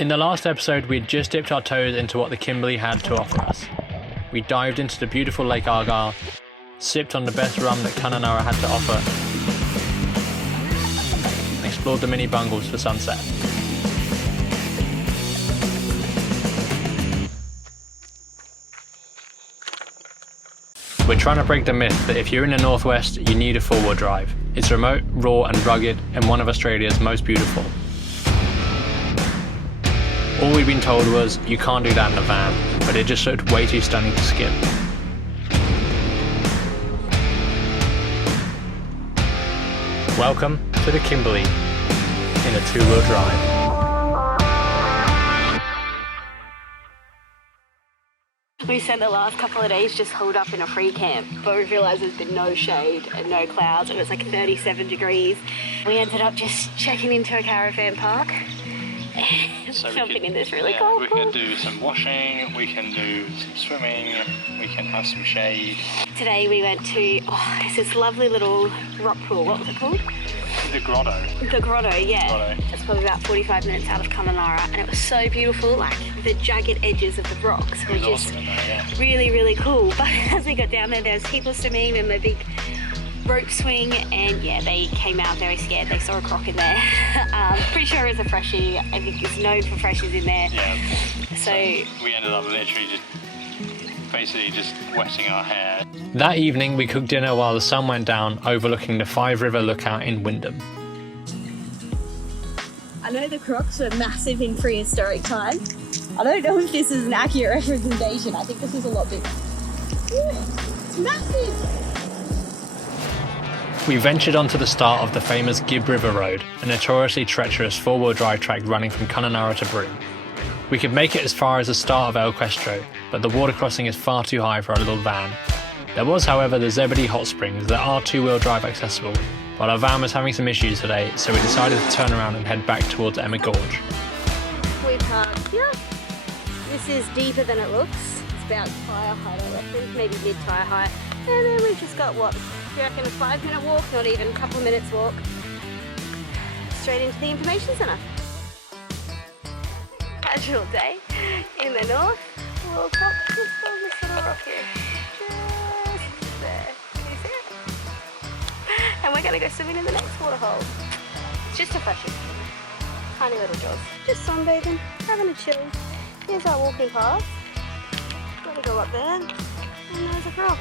In the last episode, we had just dipped our toes into what the Kimberley had to offer us. We dived into the beautiful Lake Argyll, sipped on the best rum that Kununurra had to offer, and explored the mini bungalows for sunset. We're trying to break the myth that if you're in the northwest, you need a four-wheel drive. It's remote, raw and rugged, and one of Australia's most beautiful. All we'd been told was, you can't do that in a van, but it just looked way too stunning to skip. Welcome to the Kimberley in a two-wheel drive. We spent the last couple of days just holed up in a free camp, but we realised there's been no shade and no clouds, and it was like 37 degrees. We ended up just checking into a caravan park. So jumping in this really cold pool. We can do some washing, we can do some swimming, we can have some shade. Today we went to, it's this lovely little rock pool. What was it called? The grotto. The grotto, yeah. Grotto. It's probably about 45 minutes out of Kununurra, and it was so beautiful. Like the jagged edges of the rocks were just awesome in there, yeah. really, really cool. But as we got down there was people swimming in the big rope swing, and yeah, they came out very scared. They saw a croc in there. Pretty sure it was a freshie. I think it's known for freshies in there. Yeah. So we ended up literally just wetting our hair. That evening, we cooked dinner while the sun went down, overlooking the Five River Lookout in Wyndham. I know the crocs were massive in prehistoric times. I don't know if this is an accurate representation. I think this is a lot bigger. It's massive! We ventured onto the start of the famous Gibb River Road, a notoriously treacherous four-wheel drive track running from Kununurra to Broome. We could make it as far as the start of El Questro, but the water crossing is far too high for our little van. There was, however, the Zebedee Hot Springs that are two-wheel drive accessible, but our van was having some issues today, so we decided to turn around and head back towards Emma Gorge. we parked here. This is deeper than it looks. It's about tyre height, I reckon, maybe mid-tyre height. And then we've just got, what, do you reckon, a 5-minute walk? Not even, a couple of minutes walk. Straight into the information centre. Casual day in the north. We'll pop just on this little rock here. Just there. Can you see it? And we're going to go swimming in the next waterhole. It's just a freshie. Tiny little jaws. Just sunbathing, having a chill. Here's our walking path. Gotta go up there. And there's a frog.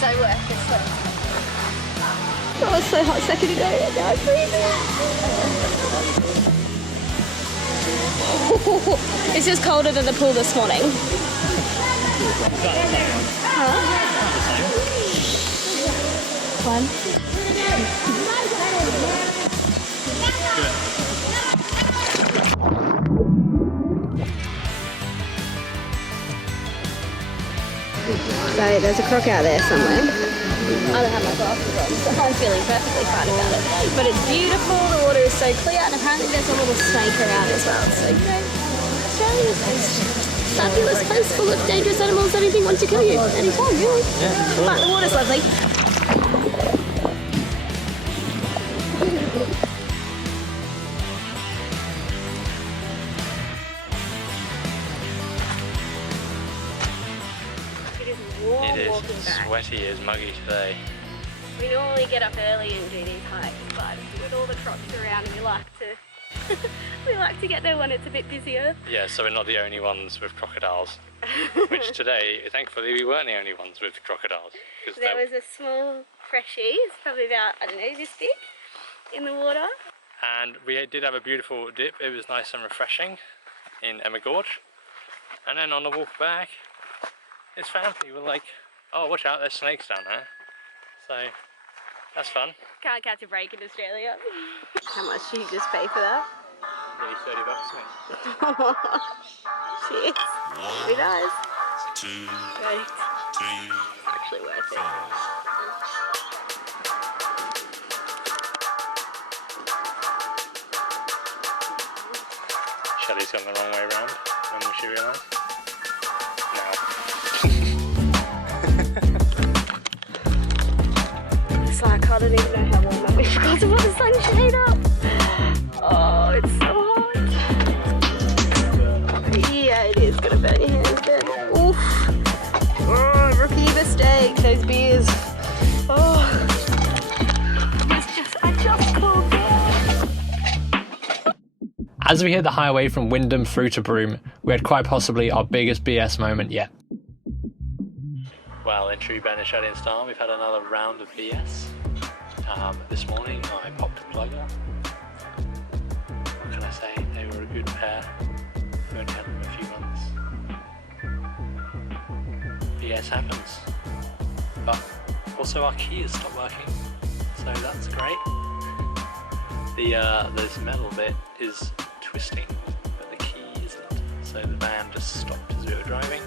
So worth it. Oh, it was so hot a second ago, and now I'm freezing. It's just colder than the pool this morning. Huh? One. So there's a croc out there somewhere. I don't have my glasses on, so I'm feeling perfectly fine about it. But it's beautiful, the water is so clear, and apparently there's a little snake around as well. So, you know, Australia's a fabulous place full of dangerous animals. Anything wants to kill you anytime, really. Yeah, cool. But the water's lovely. It is sweaty as muggy today. We normally get up early and do these hikes, but with all the crocs around, we like to get there when it's a bit busier. Yeah, so we're not the only ones with crocodiles. Which today, thankfully, we weren't the only ones with crocodiles. There was a small freshie, it's probably about, I don't know, this big, in the water. And we did have a beautiful dip. It was nice and refreshing in Emma Gorge. And then on the walk back, his family were like, oh, watch out, there's snakes down there. So, that's fun. Can't catch a break in Australia. How much did you just pay for that? Nearly $30, mate. Cheers. Very nice. Great. Actually worth it. Shelley's gone the wrong way round. When will she realise? Now. I don't even know how warm that we forgot to put the sunshade up. Oh, it's so hot. Yeah, it is gonna burn your hands then. Oof. Oh, rookie mistake, those beers. Oh, I just cooled down. As we hit the highway from Wyndham through to Broome, we had quite possibly our biggest BS moment yet. Well, in true Ben and Shelley style, we've had another round of BS. This morning I popped a plugger. What can I say? They were a good pair. We only had them a few months. BS happens. But also our key has stopped working, so that's great. This metal bit is twisting, but the key isn't. So the van just stopped as we were driving.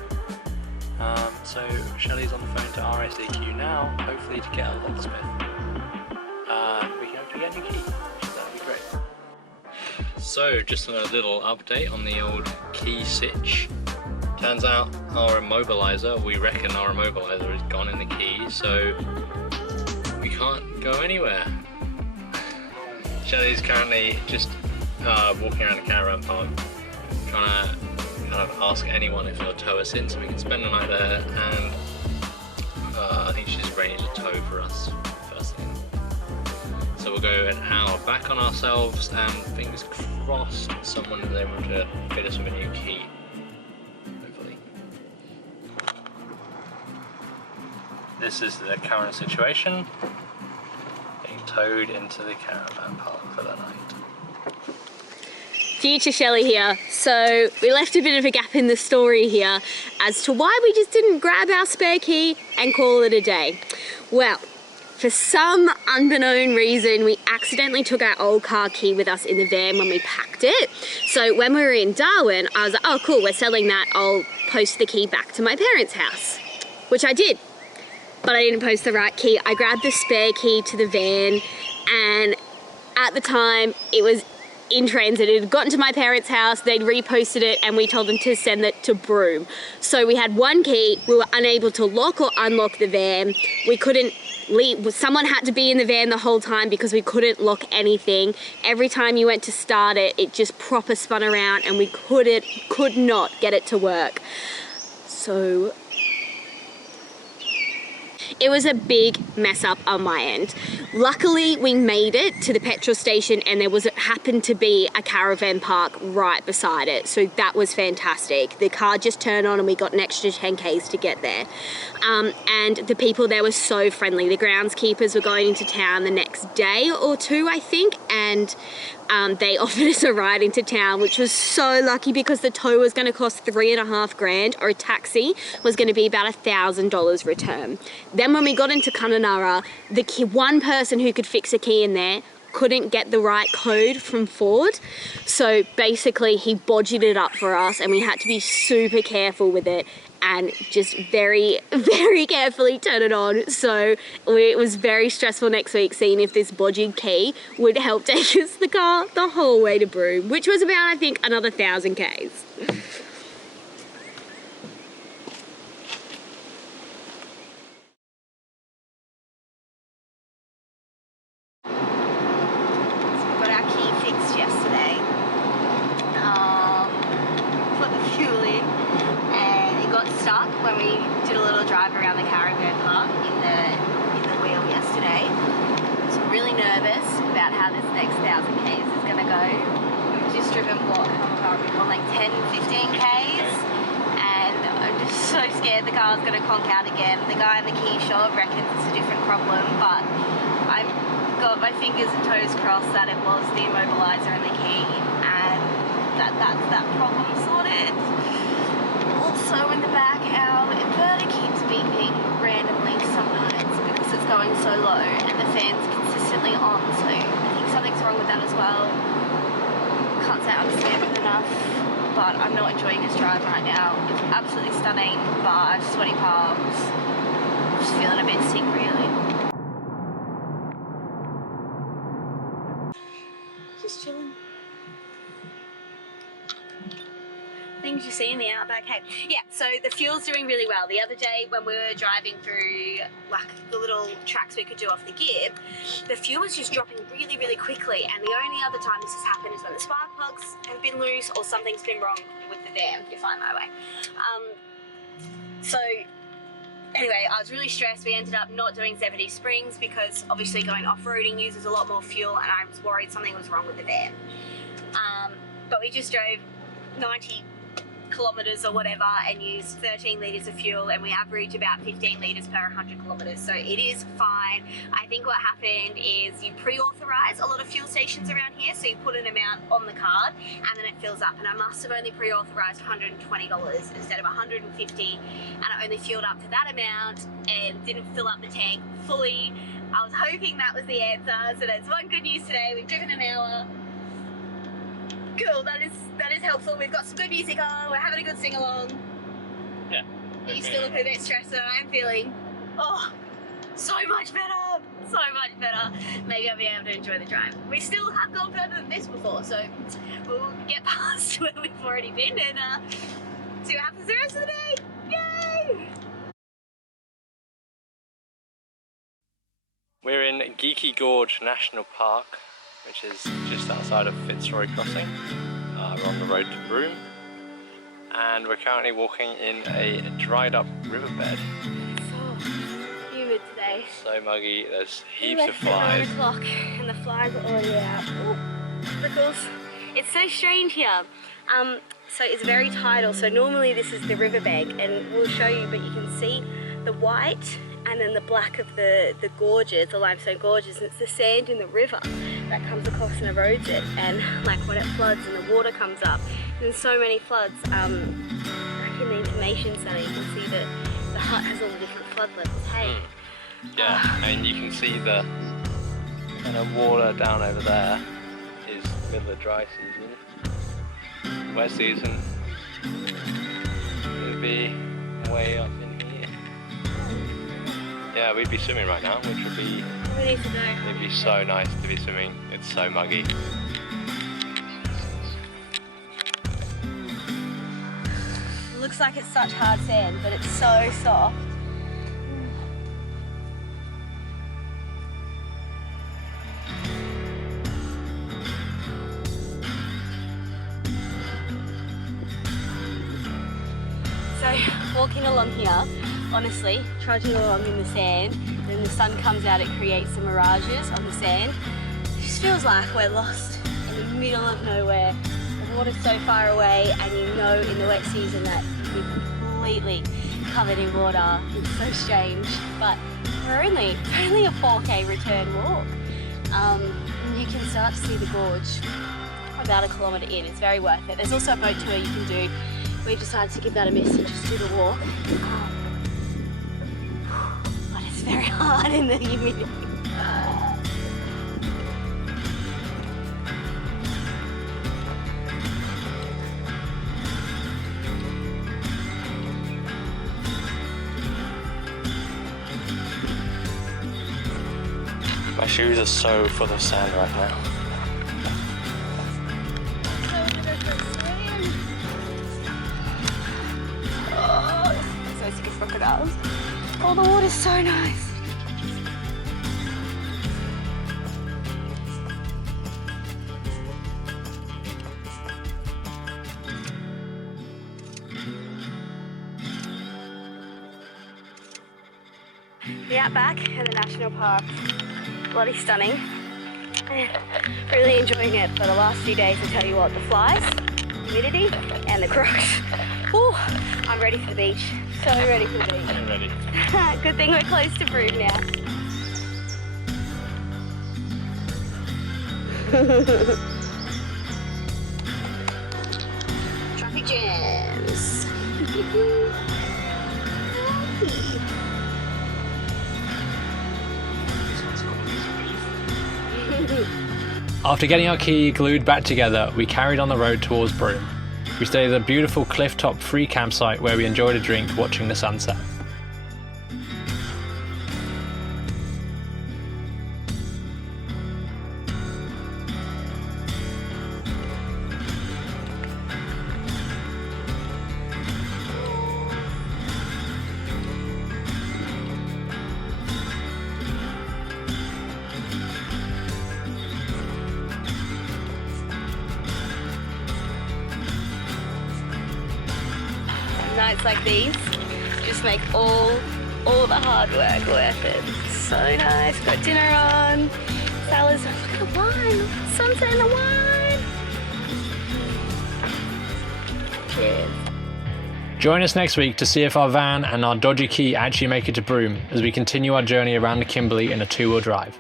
So Shelley's on the phone to RSAQ now, hopefully to get a locksmith. We can hopefully get a new key, so that would be great. So just a little update on the old key sitch. Turns out our immobilizer, we reckon our immobilizer is gone in the key, so we can't go anywhere. Shelley's currently just walking around the caravan park, trying to kind of ask anyone if they'll tow us in so we can spend the night there, and I think she's arranged a tow for us first thing. So we'll go an hour back on ourselves, and fingers crossed someone is able to fit us with a new key. Hopefully. This is the current situation. Being towed into the caravan park for the night. Future Shelley here. So we left a bit of a gap in the story here as to why we just didn't grab our spare key and call it a day. Well, for some unbeknown reason, we accidentally took our old car key with us in the van when we packed it. So when we were in Darwin, I was like, oh cool, we're selling that. I'll post the key back to my parents' house, which I did. But I didn't post the right key. I grabbed the spare key to the van, and at the time it was in transit. It had gotten to my parents' house, they'd reposted it, and we told them to send it to Broome. So we had one key, we were unable to lock or unlock the van. We couldn't leave, someone had to be in the van the whole time because we couldn't lock anything. Every time you went to start it, it just proper spun around and we could not get it to work. So it was a big mess up on my end. Luckily, we made it to the petrol station, and there happened to be a caravan park right beside it. So that was fantastic. The car just turned on and we got an extra 10Ks to get there. And the people there were so friendly. The groundskeepers were going into town the next day or two, I think, and they offered us a ride into town, which was so lucky because the tow was going to cost $3.5 grand, or a taxi was going to be about $1,000 return. Then when we got into Kununurra, one person who could fix a key in there couldn't get the right code from Ford. So basically he bodged it up for us, and we had to be super careful with it and just very, very carefully turn it on. So it was very stressful next week seeing if this bodged key would help take us the car the whole way to Broome, which was about, I think, another 1,000 Ks. When we did a little drive around the caravan park in the wheel yesterday. So I'm really nervous about how this next 1,000 Ks is going to go. We've just driven, what, how far have we gone? Like 10, 15 Ks, and I'm just so scared the car's going to conk out again. The guy in the key shop reckons it's a different problem, but I've got my fingers and toes crossed that it was the immobilizer and the key, and that's that problem sorted. Also in the back, our inverter keeps beeping randomly some nights because it's going so low and the fan's consistently on, so I think something's wrong with that as well. Can't say I understand it enough, but I'm not enjoying this drive right now. It's absolutely stunning, but I have sweaty palms. I'm just feeling a bit sick really. Just chilling. Things just see in the outback. Hey, yeah, so the fuel's doing really well. The other day when we were driving through like the little tracks we could do off the Gibb, the fuel was just dropping really, really quickly, and the only other time this has happened is when the spark plugs have been loose or something's been wrong with the van, if you find my way. So anyway, I was really stressed. We ended up not doing Zebedee Springs because obviously going off-roading uses a lot more fuel, and I was worried something was wrong with the van. But we just drove 90 kilometres or whatever and used 13 litres of fuel, and we average about 15 litres per 100 kilometres, so it is fine. I think what happened is you pre-authorise a lot of fuel stations around here, so you put an amount on the card and then it fills up, and I must have only pre-authorised $120 instead of $150, and I only fueled up to that amount and didn't fill up the tank fully. I was hoping that was the answer, so that's one good news today. We've driven an hour. Cool, that is helpful. We've got some good music on, we're having a good sing-along. Yeah. You still look a bit stressed than I am feeling. Oh, so much better, so much better. Maybe I'll be able to enjoy the drive. We still have gone further than this before, so we'll get past where we've already been and see what happens the rest of the day. Yay! We're in Geeky Gorge National Park, which is just outside of Fitzroy Crossing. We're on the road to Broome, and we're currently walking in a dried up riverbed. So humid today. So muggy, there's heaps of flies. At 9 o'clock and the flies are already out. Ooh, prickles. It's so strange here. So it's very tidal, so normally this is the riverbank, and we'll show you, but you can see the white and then the black of the gorges, the limestone gorges, and it's the sand in the river that comes across and erodes it, and like when it floods and the water comes up, there's so many floods. Like in the information center you can see that the hut has all the different flood levels. Hey. Yeah, and you can see the kind of water down over there is middle of dry season. Wet season would be way up in here. Yeah, we'd be swimming right now, which would be... We need to go. It'd be so nice to be swimming. It's so muggy. Looks like it's such hard sand, but it's so soft. So, walking along here, honestly, trudging along in the sand, when the sun comes out it creates some mirages on the sand. It just feels like we're lost in the middle of nowhere. The water's so far away, and you know in the wet season that you're completely covered in water. It's so strange, but it's only a 4K return walk. And you can start to see the gorge about a kilometre in. It's very worth it. There's also a boat tour you can do. We decided to give that a miss and just do the walk. But it's very hard in the humidity. My shoes are so full of sand right now. So sick of crocodiles. Oh, the water's so nice. The outback and the national park, bloody stunning. Really enjoying it for the last few days. I tell you what, the flies, humidity, and the crocs. Whew, I'm ready for the beach. So ready for the beach. I'm ready. Good thing we're close to Broome now. Traffic jams. After getting our key glued back together, we carried on the road towards Broome. We stayed at a beautiful cliff-top free campsite where we enjoyed a drink watching the sunset. nights like these just make all of the hard work worth it. So nice. Got dinner on. Salads. Look at the wine. Sunset in the wine. Cheers. Join us next week to see if our van and our dodgy key actually make it to Broome as we continue our journey around the Kimberley in a 2-wheel drive.